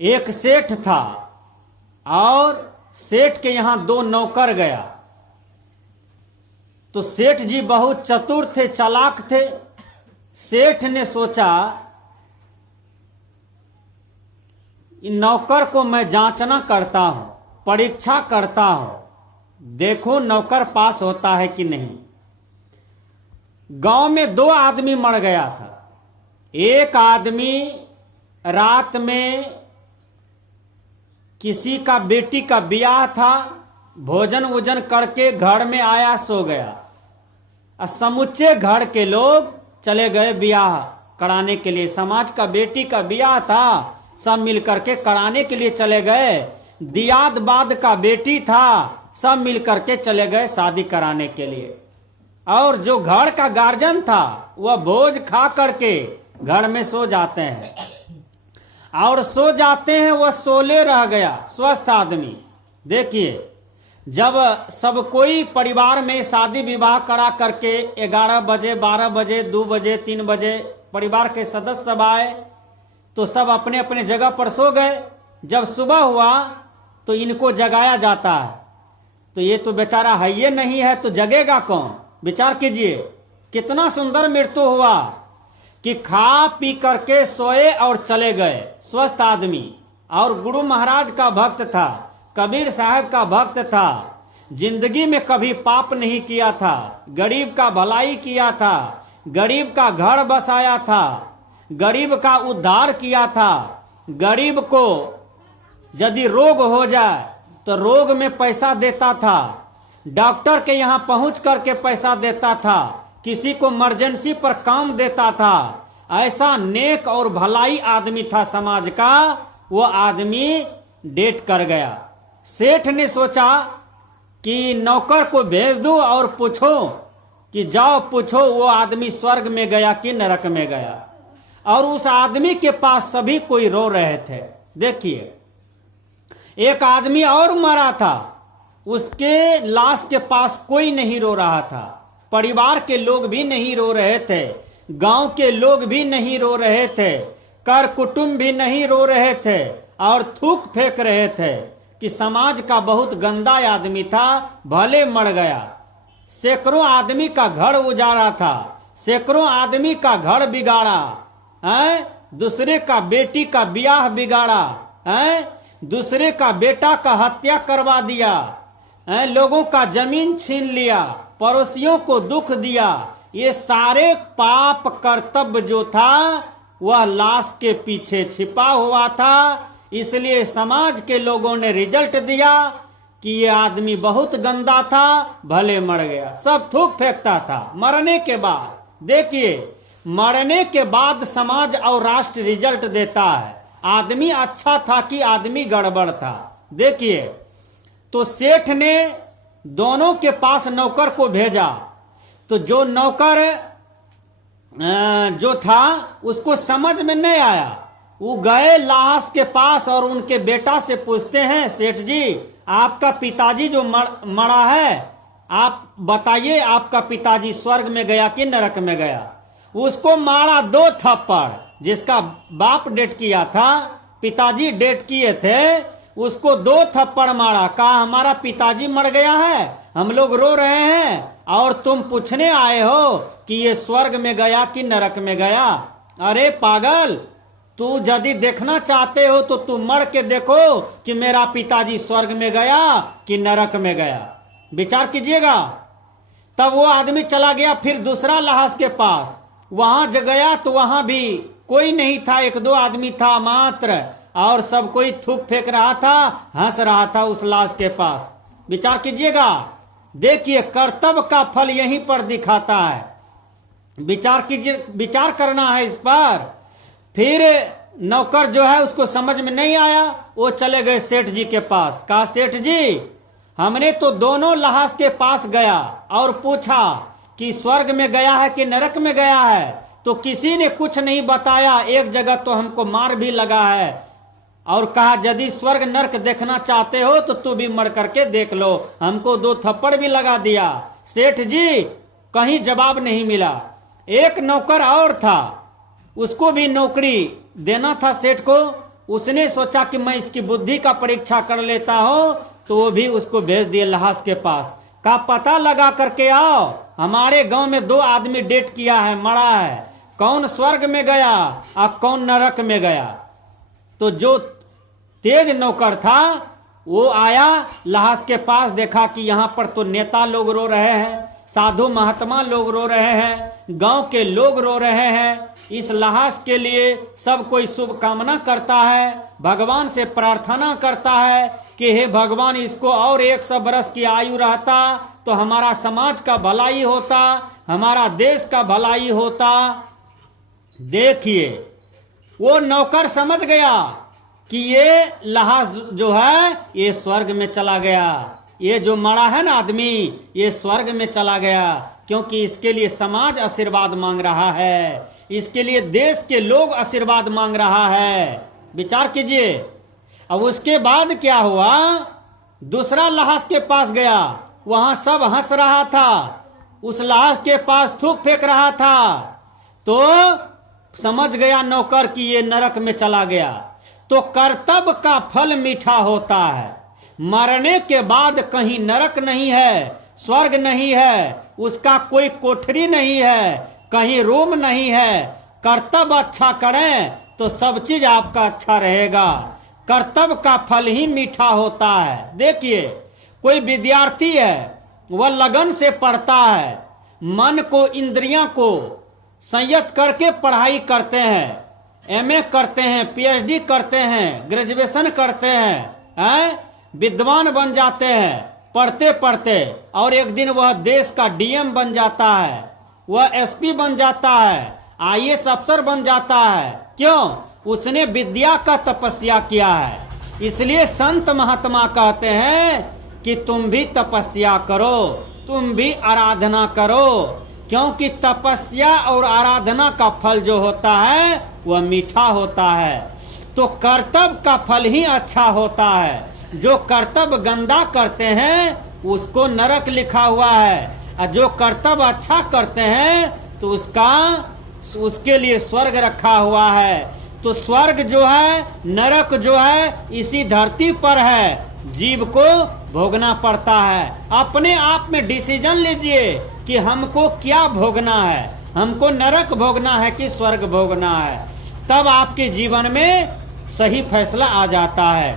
एक सेठ था और सेठ के यहां दो नौकर गया। तो सेठ जी बहुत चतुर थे, चालाक थे। सेठ ने सोचा इन नौकर को मैं जांचना करता हूं, परीक्षा करता हूं, देखो नौकर पास होता है कि नहीं। गांव में दो आदमी मर गया था। एक आदमी रात में किसी का बेटी का ब्याह था, भोजन वोजन करके घर में आया, सो गया। और समूचे घर के लोग चले गए ब्याह कराने के लिए। समाज का बेटी का ब्याह था, सब मिलकर के कराने के लिए चले गए। दियाद बाद का बेटी था, सब मिलकर के चले गए शादी कराने के लिए। और जो घर का गार्जियन था वह भोज खा करके घर में सो जाते हैं, और सो जाते हैं, वह सोले रह गया, स्वस्थ आदमी। देखिए, जब सब कोई परिवार में शादी विवाह करा करके 11 बजे, 12 बजे, 2 बजे, 3 बजे परिवार के सदस्य सब आए, तो सब अपने अपने जगह पर सो गए। जब सुबह हुआ तो इनको जगाया जाता है। तो ये तो बेचारा है ये नहीं है, तो जगेगा कौन? विचार कीजिए, कितना सुंदर मृत्यु हुआ कि खा पी करके सोए और चले गए, स्वस्थ आदमी। और गुरु महाराज का भक्त था, कबीर साहब का भक्त था, जिंदगी में कभी पाप नहीं किया था, गरीब का भलाई किया था, गरीब का घर बसाया था, गरीब का उद्धार किया था। गरीब को यदि रोग हो जाए तो रोग में पैसा देता था, डॉक्टर के यहाँ पहुंच करके पैसा देता था, किसी को इमरजेंसी पर काम देता था। ऐसा नेक और भलाई आदमी था समाज का। वो आदमी डेट कर गया। सेठ ने सोचा कि नौकर को भेज दो और पूछो कि जाओ पूछो वो आदमी स्वर्ग में गया कि नरक में गया। और उस आदमी के पास सभी कोई रो रहे थे। देखिए, एक आदमी और मरा था, उसके लाश के पास कोई नहीं रो रहा था, परिवार के लोग भी नहीं रो रहे थे, गांव के लोग भी नहीं रो रहे थे, कर कुटुंब भी नहीं रो रहे थे, और थूक फेंक रहे थे कि समाज का बहुत गंदा आदमी था, भले मर गया। सैकड़ों आदमी का घर उजाड़ा था, सैकड़ों आदमी का घर बिगाड़ा है, दूसरे का बेटी का ब्याह बिगाड़ा है, दूसरे का बेटा का हत्या करवा दिया है, लोगों का जमीन छीन लिया, पड़ोसियों को दुख दिया। ये सारे पाप कर्तव्य जो था वह लाश के पीछे छिपा हुआ था। इसलिए समाज के लोगों ने रिजल्ट दिया कि ये आदमी बहुत गंदा था, भले मर गया। सब थूक फेंकता था मरने के बाद। देखिए, मरने के बाद समाज और राष्ट्र रिजल्ट देता है, आदमी अच्छा था कि आदमी गड़बड़ था। देखिए, तो सेठ ने दोनों के पास नौकर को भेजा। तो जो नौकर जो था उसको समझ में नहीं आया। वो गए लाश के पास और उनके बेटा से पूछते हैं, सेठ जी आपका पिताजी जो मरा है, आप बताइए आपका पिताजी स्वर्ग में गया कि नरक में गया। उसको मारा 2 थप्पड़। जिसका बाप डेट किया था, पिताजी डेट किए थे, उसको 2 थप्पड़ मारा। कहा हमारा पिताजी मर गया है, हम लोग रो रहे हैं, और तुम पूछने आए हो कि ये स्वर्ग में गया कि नरक में गया। अरे पागल, तू यदि देखना चाहते हो तो तू मर के देखो कि मेरा पिताजी स्वर्ग में गया कि नरक में गया। विचार कीजिएगा। तब वो आदमी चला गया फिर दूसरा लाश के पास। वहां गया तो वहां भी कोई नहीं था, 1-2 आदमी था मात्र, और सब कोई थूक फेंक रहा था, हंस रहा था उस लाश के पास। विचार कीजिएगा। देखिए, कर्तव्य का फल यहीं पर दिखाता है। विचार कीजिए, विचार करना है इस पर। फिर नौकर जो है उसको समझ में नहीं आया, वो चले गए सेठ जी के पास। कहा सेठ जी हमने तो दोनों लाश के पास गया और पूछा कि स्वर्ग में गया है कि नरक में गया है, तो किसी ने कुछ नहीं बताया। एक जगह तो हमको मार भी लगा है और कहा यदि स्वर्ग नरक देखना चाहते हो तो तू भी मर करके देख लो। हमको 2 थप्पड़ भी लगा दिया। सेठ जी कहीं जवाब नहीं मिला। एक नौकर और था, उसको भी नौकरी देना था सेठ को, उसने सोचा कि मैं इसकी बुद्धि का परीक्षा कर लेता हूं, तो वो भी उसको भेज दिए लहास के पास। का पता लगा करके आओ, हमारे गांव में 2 आदमी डेट किया है, मरा है, कौन स्वर्ग में गया और कौन नरक में गया। तो जो तेज नौकर था वो आया लहास के पास, देखा कि यहाँ पर तो नेता लोग रो रहे हैं, साधु महात्मा लोग रो रहे हैं, गांव के लोग रो रहे हैं। इस लहास के लिए सब कोई शुभकामना करता है, भगवान से प्रार्थना करता है कि हे भगवान, इसको और 100 बरस की आयु रहता तो हमारा समाज का भलाई होता, हमारा देश का भलाई होता। देखिए वो नौकर समझ गया कि ये लहास जो है ये स्वर्ग में चला गया, ये जो मरा है ना आदमी ये स्वर्ग में चला गया, क्योंकि इसके लिए समाज आशीर्वाद मांग रहा है, इसके लिए देश के लोग आशीर्वाद मांग रहा है। विचार कीजिए। अब उसके बाद क्या हुआ, दूसरा लहास के पास गया, वहां सब हंस रहा था, उस लहास के पास थूक फेंक रहा था। तो समझ गया नौकर कि ये नरक में चला गया। तो कर्तव्य का फल मीठा होता है, मरने के बाद कहीं नरक नहीं है, स्वर्ग नहीं है, उसका कोई कोठरी नहीं है, कहीं रूम नहीं है। कर्तव्य अच्छा करें तो सब चीज आपका अच्छा रहेगा। कर्तव्य का फल ही मीठा होता है। देखिए कोई विद्यार्थी है, वह लगन से पढ़ता है, मन को इंद्रियां को संयत करके पढ़ाई करते हैं, एमए करते हैं, पीएचडी करते हैं, ग्रेजुएशन करते हैं, विद्वान बन जाते हैं पढ़ते पढ़ते, और एक दिन वह देश का डीएम बन जाता है, वह एसपी बन जाता है, आईएएस अफसर बन जाता है। क्यों? उसने विद्या का तपस्या किया है। इसलिए संत महात्मा कहते हैं कि तुम भी तपस्या करो, तुम भी आराधना करो, क्योंकि तपस्या और आराधना का फल जो होता है वह मीठा होता है। तो कर्तव्य का फल ही अच्छा होता है। जो कर्तव्य गंदा करते हैं उसको नरक लिखा हुआ है, और जो कर्तव्य अच्छा करते हैं तो उसके लिए स्वर्ग रखा हुआ है। तो स्वर्ग जो है, नरक जो है, इसी धरती पर है, जीव को भोगना पड़ता है। अपने आप में डिसीजन लीजिए कि हमको क्या भोगना है, हमको नरक भोगना है कि स्वर्ग भोगना है। तब आपके जीवन में सही फैसला आ जाता है।